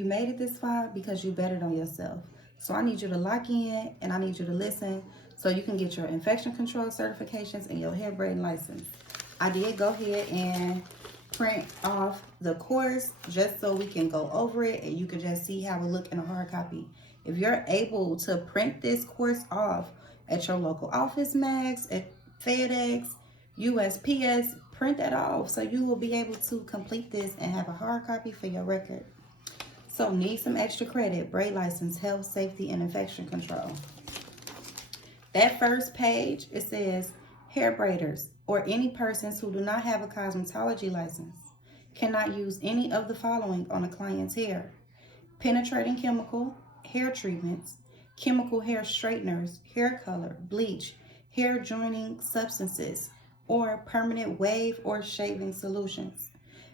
You made it this far because you bettered on yourself. So I need you to lock in and I need you to listen so you can get your infection control certifications and your hair braiding license. I did go ahead and print off the course just so we can go over it and you can just see how it look in a hard copy. If you're able to print this course off at your local office max, at FedEx, USPS, print that off so you will be able to complete this and have a hard copy for your record. So need some extra credit, braid license, health, safety, and infection control. That first page, it says hair braiders or any persons who do not have a cosmetology license cannot use any of the following on a client's hair: penetrating chemical, hair treatments, chemical hair straighteners, hair color, bleach, hair joining substances, or permanent wave or shaving solutions.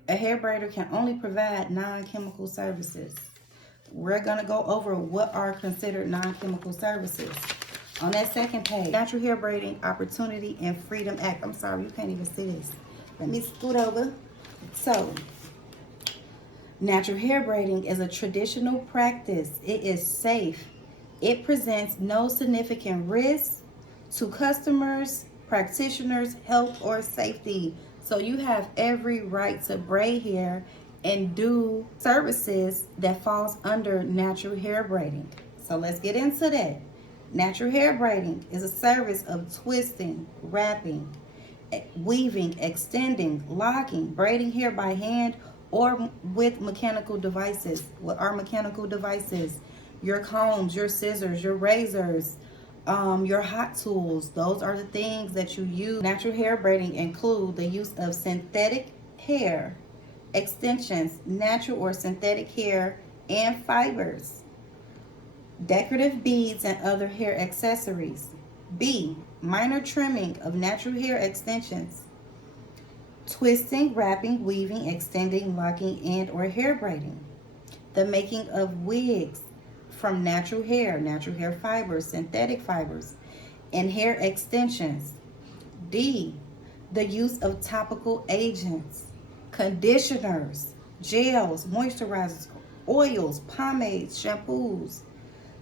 A hair braider can only provide non-chemical services. We're gonna go over what are considered non-chemical services. On that second page, Natural Hair Braiding Opportunity and Freedom Act. I'm sorry, you can't even see this. Let me scoot over. So, natural hair braiding is a traditional practice. It is safe. It presents no significant risk to customers, practitioners, health, or safety. So you have every right to braid hair and do services that falls under natural hair braiding. So let's get into that. Natural hair braiding is a service of twisting, wrapping, weaving, extending, locking, braiding hair by hand or with mechanical devices. What are mechanical devices? Your combs, your scissors, your razors, your hot tools. Those are the things that you use. Natural hair braiding include the use of synthetic hair extensions, natural or synthetic hair and fibers, decorative beads and other hair accessories. B, minor trimming of natural hair extensions, twisting, wrapping, weaving, extending, locking, and or hair braiding. The making of wigs from natural hair fibers, synthetic fibers, and hair extensions. D, the use of topical agents, conditioners, gels, moisturizers, oils, pomades, shampoos,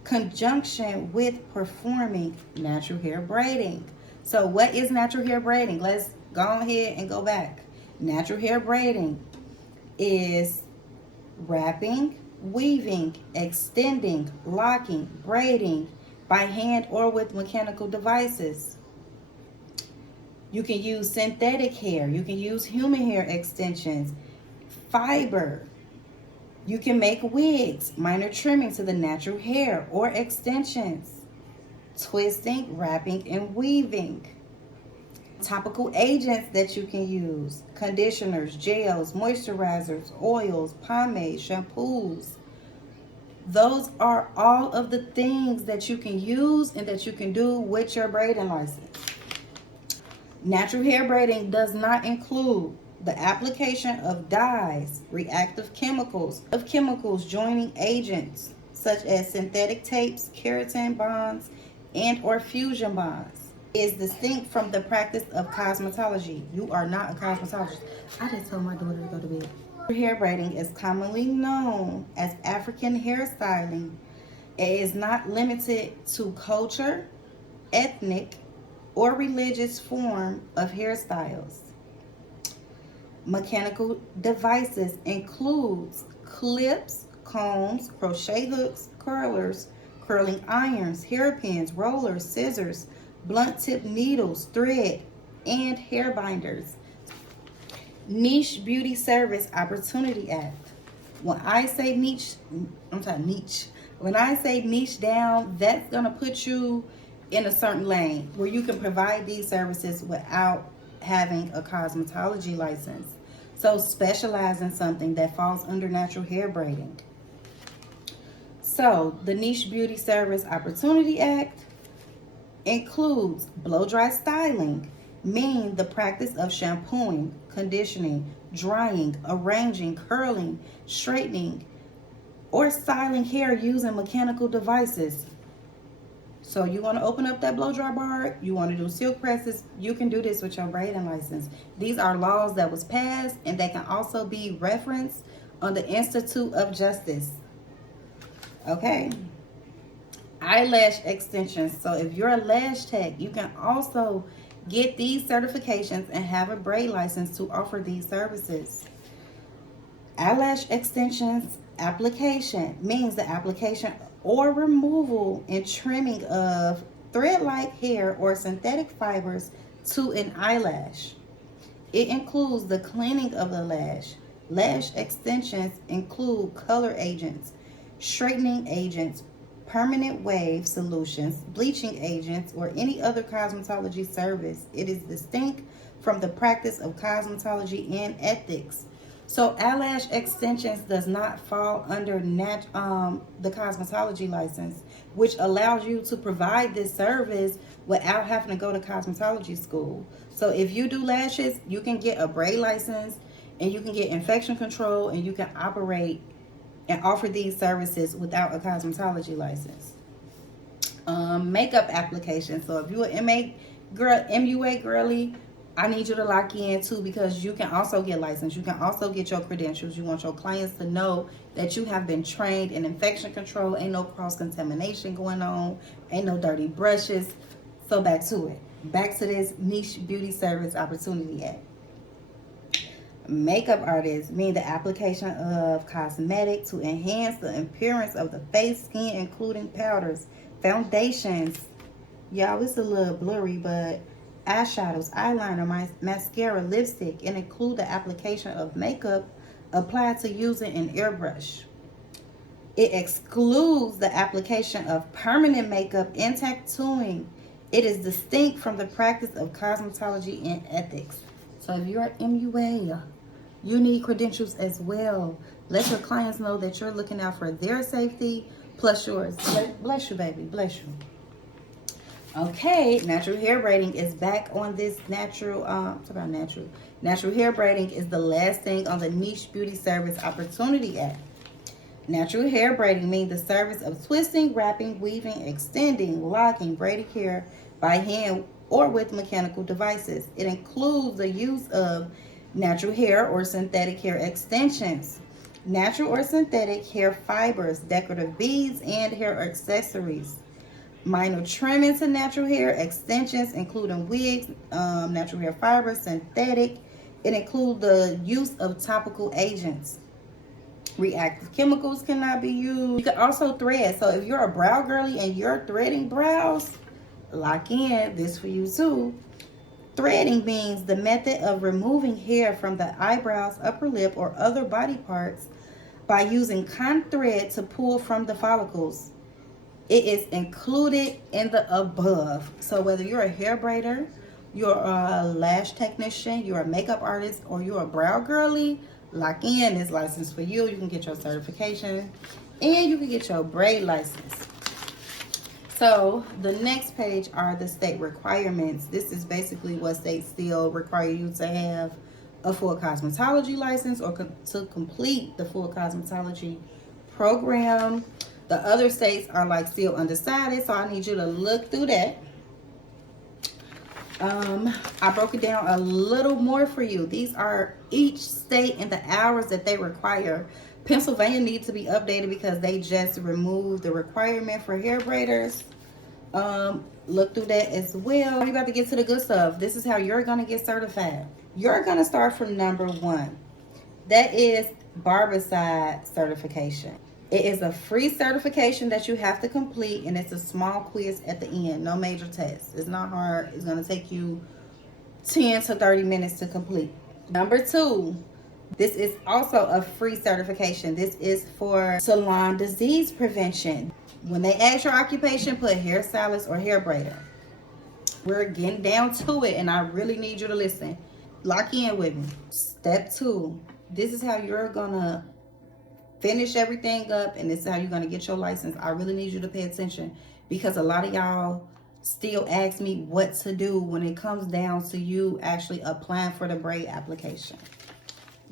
conjunction with performing natural hair braiding. So what is natural hair braiding? Let's go ahead and go back. Natural hair braiding is wrapping, weaving, extending, locking, braiding by hand or with mechanical devices. You can use synthetic hair. You can use human hair extensions, fiber. You can make wigs, minor trimming to the natural hair or extensions, twisting, wrapping, and weaving. Topical agents that you can use: conditioners, gels, moisturizers, oils, pomades, shampoos. Those are all of the things that you can use and that you can do with your braiding license. Natural hair braiding does not include the application of dyes, reactive chemicals, joining agents such as synthetic tapes, keratin bonds, and or fusion bonds. Is distinct from the practice of cosmetology. You are not a cosmetologist. I just told my daughter to go to bed. Hair braiding is commonly known as African hairstyling. It is not limited to culture, ethnic, or religious form of hairstyles. Mechanical devices includes clips, combs, crochet hooks, curlers, curling irons, hairpins, rollers, scissors, blunt tip needles, thread, and hair binders. Niche Beauty Service Opportunity Act. When I say niche. When I say niche down, that's gonna put you in a certain lane where you can provide these services without having a cosmetology license. So specialize in something that falls under natural hair braiding. So the Niche Beauty Service Opportunity Act includes blow dry styling, meaning the practice of shampooing, conditioning, drying, arranging, curling, straightening, or styling hair using mechanical devices. So you want to open up that blow dry bar, you want to do silk presses, you can do this with your braiding license. These are laws that was passed and they can also be referenced on the Institute of Justice. Okay. Eyelash extensions. So if you're a lash tech, you can also get these certifications and have a braid license to offer these services. Eyelash extensions application means the application or removal and trimming of thread-like hair or synthetic fibers to an eyelash. It includes the cleaning of the lash. Lash extensions include color agents, straightening agents, permanent wave solutions, bleaching agents, or any other cosmetology service. It is distinct from the practice of cosmetology and ethics. So eyelash extensions does not fall under the cosmetology license, which allows you to provide this service without having to go to cosmetology school. So if you do lashes, you can get a braid license and you can get infection control and you can operate and offer these services without a cosmetology license. Makeup application. So if you're an MUA girly, I need you to lock in too, because you can also get licensed. You can also get your credentials. You want your clients to know that you have been trained in infection control. Ain't no cross-contamination going on. Ain't no dirty brushes. So back to it. Back to this niche beauty service opportunity act. Makeup artists mean the application of cosmetic to enhance the appearance of the face, skin, including powders, foundations. Y'all, it's a little blurry, but eyeshadows, eyeliner, mascara, lipstick, and include the application of makeup applied to using an airbrush. It excludes the application of permanent makeup and tattooing. It is distinct from the practice of cosmetology and ethics. So if you're an MUA, you need credentials as well. Let your clients know that you're looking out for their safety plus yours. Bless you, baby. Bless you. Okay, natural hair braiding is back on this natural hair braiding is the last thing on the niche beauty service opportunity act. Natural hair braiding means the service of twisting, wrapping, weaving, extending, locking braided hair by hand or with mechanical devices. It includes the use of natural hair or synthetic hair extensions, natural or synthetic hair fibers, decorative beads, and hair accessories. Minor trimming to natural hair extensions, including wigs, natural hair fibers, synthetic. It includes the use of topical agents. Reactive chemicals cannot be used. You can also thread. So if you're a brow girly and you're threading brows, lock in. This for you too. Threading means the method of removing hair from the eyebrows, upper lip, or other body parts by using cotton thread to pull from the follicles. It is included in the above. So whether you're a hair braider, you're a lash technician, you're a makeup artist, or you're a brow girly, lock in. This license for you. You can get your certification and you can get your braid license. So the next page are the state requirements. This is basically what states still require you to have a full cosmetology license or to complete the full cosmetology program. The other states are like still undecided, so I need you to look through that. I broke it down a little more for you. These are each state and the hours that they require. Pennsylvania needs to be updated because they just removed the requirement for hair braiders. Look through that as well. We're about to get to the good stuff. This is how you're going to get certified. You're going to start from number 1. That is Barbicide certification. It is a free certification that you have to complete, and it's a small quiz at the end. No major tests. It's not hard. It's going to take you 10 to 30 minutes to complete. Number 2, this is also a free certification. This is for salon disease prevention. When they ask your occupation, put hairstylist or hair braider. We're getting down to it, and I really need you to listen. Lock in with me. Step 2. This is how you're going to finish everything up, and this is how you're going to get your license. I really need you to pay attention because a lot of y'all still ask me what to do when it comes down to you actually applying for the braid application.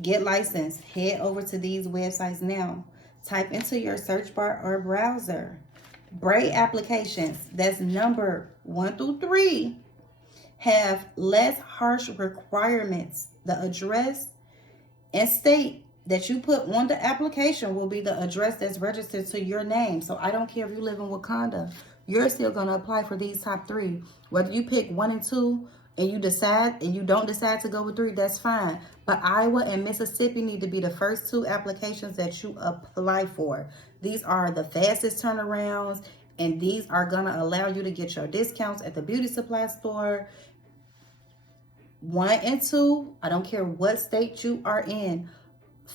Get licensed. Head over to these websites now. Type into your search bar or browser. Braid applications, that's number 1 through 3, have less harsh requirements. The address and state that you put on the application will be the address that's registered to your name. So I don't care if you live in Wakanda, you're still going to apply for these top 3. Whether you pick 1 and 2 and you don't decide to go with 3, that's fine. But Iowa and Mississippi need to be the first 2 applications that you apply for. These are the fastest turnarounds, and these are going to allow you to get your discounts at the beauty supply store. 1 and 2, I don't care what state you are in,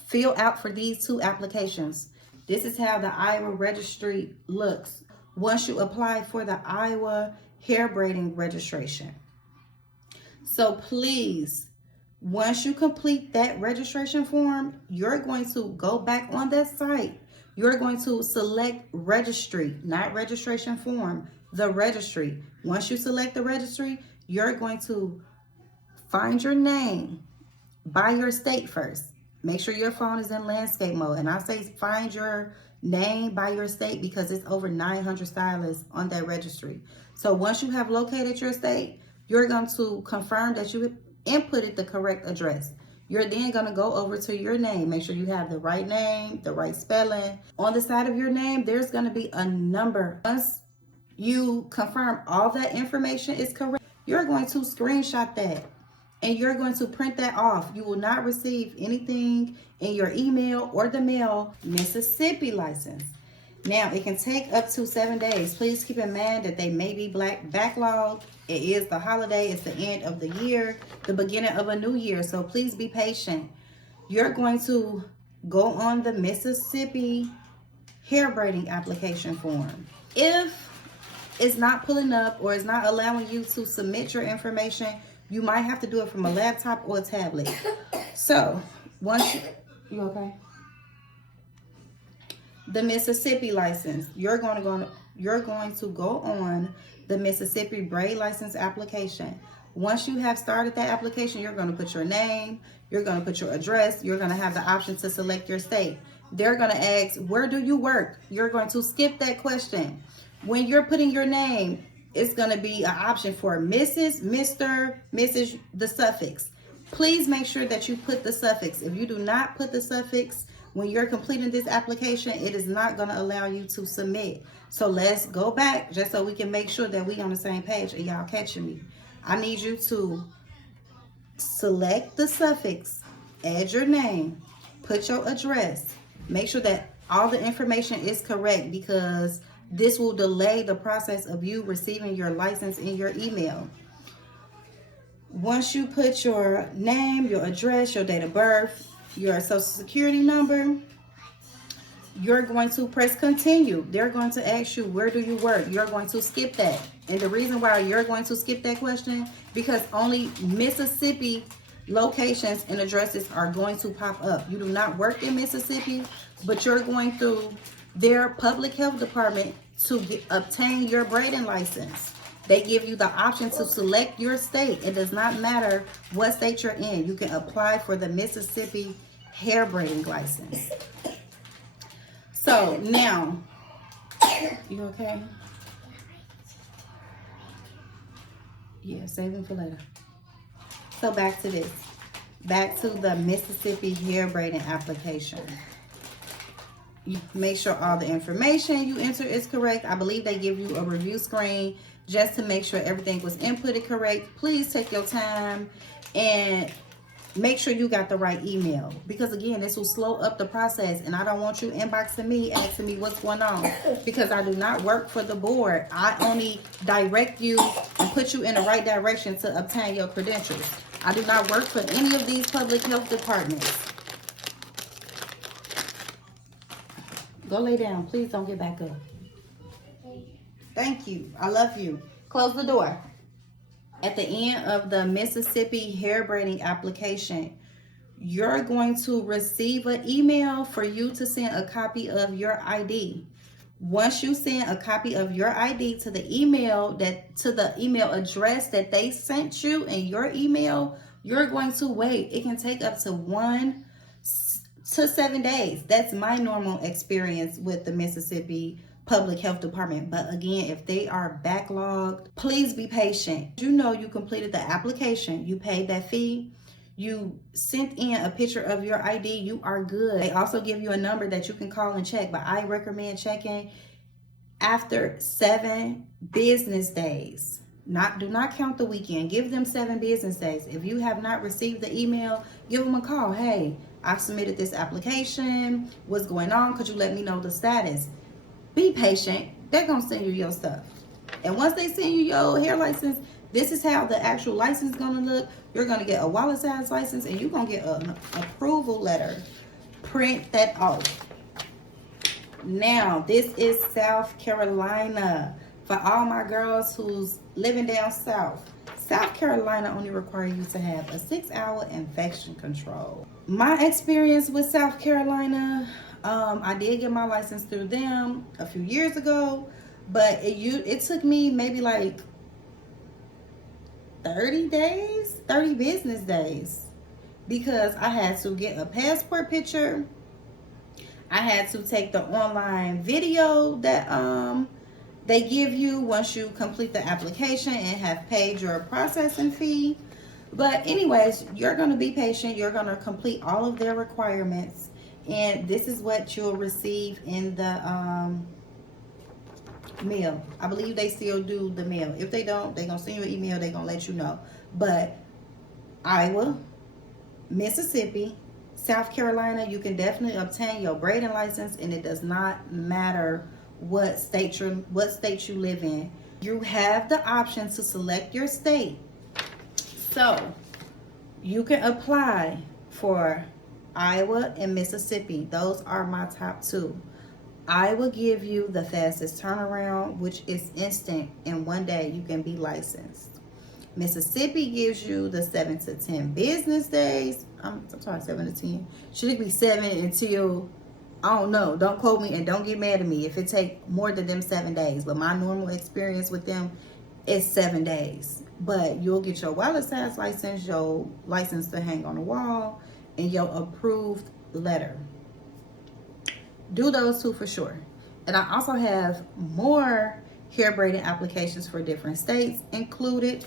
fill out for these 2 applications. This is how the Iowa registry looks once you apply for the Iowa hair braiding registration. So please, once you complete that registration form, you're going to go back on that site. You're going to select registry, not registration form, the registry. Once you select the registry, you're going to find your name by your state first. Make sure your phone is in landscape mode. And I say find your name by your state because it's over 900 stylists on that registry. So once you have located your state, you're going to confirm that you inputted the correct address. You're then going to go over to your name. Make sure you have the right name, the right spelling. On the side of your name, there's going to be a number. Once you confirm all that information is correct, you're going to screenshot that. And you're going to print that off. You will not receive anything in your email or the mail. Mississippi license. Now, it can take up to 7 days. Please keep in mind that they may be backlogged. It is the holiday. It's the end of the year, the beginning of a new year. So please be patient. You're going to go on the Mississippi hair braiding application form. If it's not pulling up or it's not allowing you to submit your information, you might have to do it from a laptop or a tablet. So, once you okay? The Mississippi license, you're going to go on the Mississippi braid license application. Once you have started that application, you're going to put your name, you're going to put your address, you're going to have the option to select your state. They're going to ask, where do you work? You're going to skip that question. When you're putting your name, it's going to be an option for Mrs., Mr., Mrs., the suffix. Please make sure that you put the suffix. If you do not put the suffix when you're completing this application, it is not going to allow you to submit. So let's go back just so we can make sure that we on the same page and y'all catching me. I need you to select the suffix, add your name, put your address, make sure that all the information is correct because this will delay the process of you receiving your license in your email. Once you put your name, your address, your date of birth, your social security number, you're going to press continue. They're going to ask you, where do you work? You're going to skip that. And the reason why you're going to skip that question, because only Mississippi locations and addresses are going to pop up. You do not work in Mississippi, but you're going through their public health department to obtain your braiding license. They give you the option to select your state. It does not matter what state you're in. You can apply for the Mississippi hair braiding license. So now, you okay? Yeah, save them for later. So back to this. Back to the Mississippi hair braiding application. You make sure all the information you enter is correct. I believe they give you a review screen just to make sure everything was inputted correct. Please take your time and make sure you got the right email, because again, this will slow up the process, and I don't want you inboxing me asking me what's going on, because I do not work for the board. I only direct you and put you in the right direction to obtain your credentials. I do not work for any of these public health departments. Go lay down. Please don't get back up. Thank you. I love you. Close the door. At the end of the Mississippi hair braiding application, you're going to receive an email for you to send a copy of your ID. Once you send a copy of your ID to the email address that they sent you in your email, you're going to wait. It can take up to 1 to 7 days. That's my normal experience with the Mississippi Public Health Department. But again, if they are backlogged, please be patient. You know you completed the application, you paid that fee, you sent in a picture of your ID, you are good. They also give you a number that you can call and check, but I recommend checking after 7 business days. Do not count the weekend. Give them 7 business days. If you have not received the email, give them a call. Hey, I've submitted this application. What's going on? Could you let me know the status? Be patient. They're going to send you your stuff. And once they send you your hair license, this is how the actual license is going to look. You're going to get a wallet size license, and you're going to get an approval letter. Print that off. Now, this is South Carolina. For all my girls who's living down south, South Carolina only requires you to have a 6-hour infection control. My experience with South Carolina, I did get my license through them a few years ago, but it took me maybe like 30 business days, because I had to get a passport picture. I had to take the online video that they give you once you complete the application and have paid your processing fee. But anyways, you're going to be patient. You're going to complete all of their requirements. And this is what you'll receive in the mail. I believe they still do the mail. If they don't, they're going to send you an email. They're going to let you know. But Iowa, Mississippi, South Carolina, you can definitely obtain your braiding license, and it does not matter what state you live in. You have the option to select your state. So you can apply for Iowa and Mississippi. Those are my top 2. I will give you the fastest turnaround, which is instant. In 1 day, you can be licensed. Mississippi gives you the 7 to 10 business days. I'm sorry, 7 to 10. Should it be 7 until, I don't know. Don't quote me and don't get mad at me if it take more than them 7 days. But my normal experience with them is 7 days. But you'll get your wallet size license, your license to hang on the wall, and your approved letter. Do those 2 for sure. And I also have more hair braiding applications for different states included.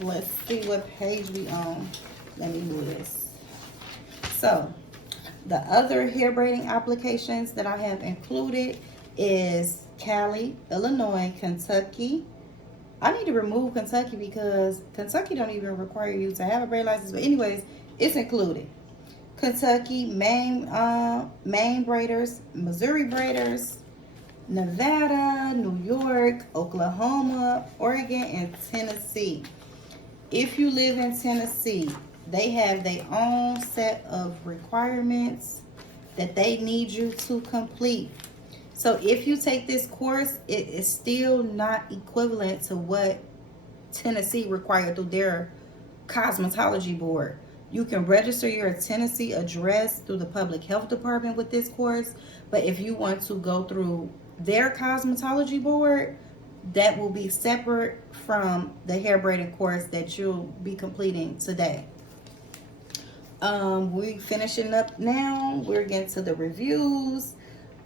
Let's see what page we on. Let me do this. So the other hair braiding applications that I have included is Cali, Illinois, Kentucky. I need to remove Kentucky because Kentucky don't even require you to have a braid license. But anyways, it's included. Kentucky, Maine braiders, Missouri braiders, Nevada, New York, Oklahoma, Oregon, and Tennessee. If you live in Tennessee, they have their own set of requirements that they need you to complete. So if you take this course, it is still not equivalent to what Tennessee required through their cosmetology board. You can register your Tennessee address through the public health department with this course, but if you want to go through their cosmetology board, that will be separate from the hair braiding course that you'll be completing today. We finishing up now. We're getting to the reviews.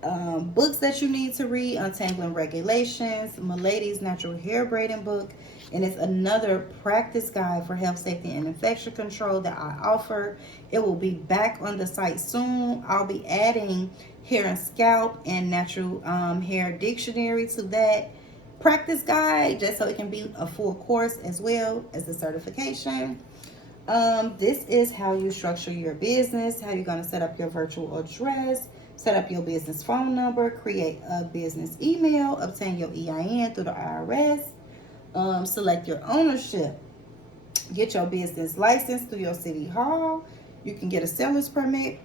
Books that you need to read: Untangling Regulations, Milady's Natural Hair Braiding book, and it's another practice guide for health, safety, and infection control that I offer. It will be back on the site soon. I'll be adding hair and scalp and natural hair dictionary to that practice guide, just so it can be a full course as well as the certification. This is how you structure your business, how you're going to set up your virtual address, set up your business phone number, create a business email, obtain your EIN through the IRS, select your ownership, get your business license through your city hall. You can get a seller's permit,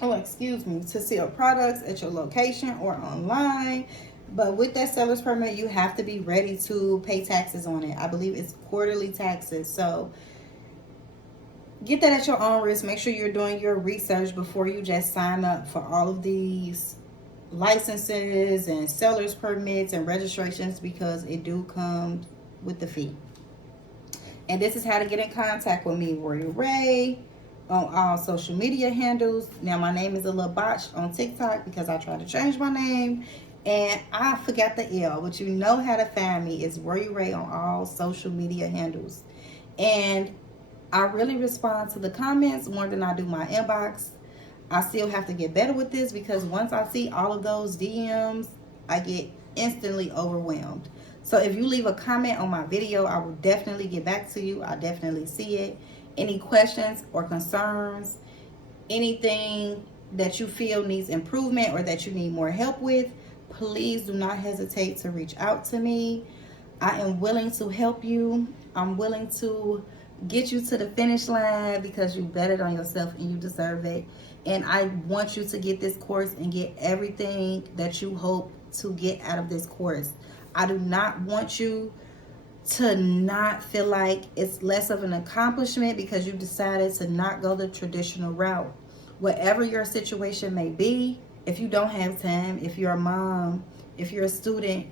to sell products at your location or online. But with that seller's permit, you have to be ready to pay taxes on it. I believe it's quarterly taxes. So get that at your own risk. Make sure you're doing your research before you just sign up for all of these licenses and seller's permits and registrations, because it do come with the fee. And this is how to get in contact with me, Royal Ray, on all social media handles. Now, my name is a little botched on TikTok because I tried to change my name and I forgot the L, but you know how to find me. It's Royal Ray on all social media handles. And I really respond to the comments more than I do my inbox. I still have to get better with this because once I see all of those DMs, I get instantly overwhelmed. So if you leave a comment on my video, I will definitely get back to you. I definitely see it. Any questions or concerns, anything that you feel needs improvement or that you need more help with, please do not hesitate to reach out to me. I am willing to help you. I'm willing to get you to the finish line because you bet it on yourself and you deserve it. And I want you to get this course and get everything that you hope to get out of this course. I do not want you to not feel like it's less of an accomplishment because you decided to not go the traditional route. Whatever your situation may be, if you don't have time, if you're a mom, if you're a student,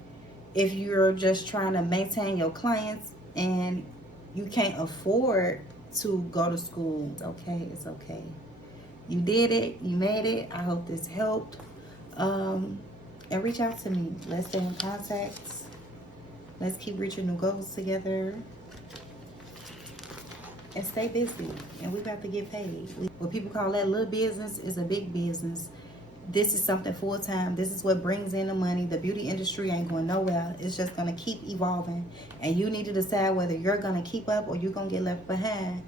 if you're just trying to maintain your clients and you can't afford to go to school, it's okay, it's okay. You did it, you made it. I hope this helped. And reach out to me. Let's stay in contact. Let's keep reaching new goals together. And stay busy. And we got to get paid. What people call that little business is a big business. This is something full-time. This is what brings in the money. The beauty industry ain't going nowhere. It's just going to keep evolving. And you need to decide whether you're going to keep up or you're going to get left behind.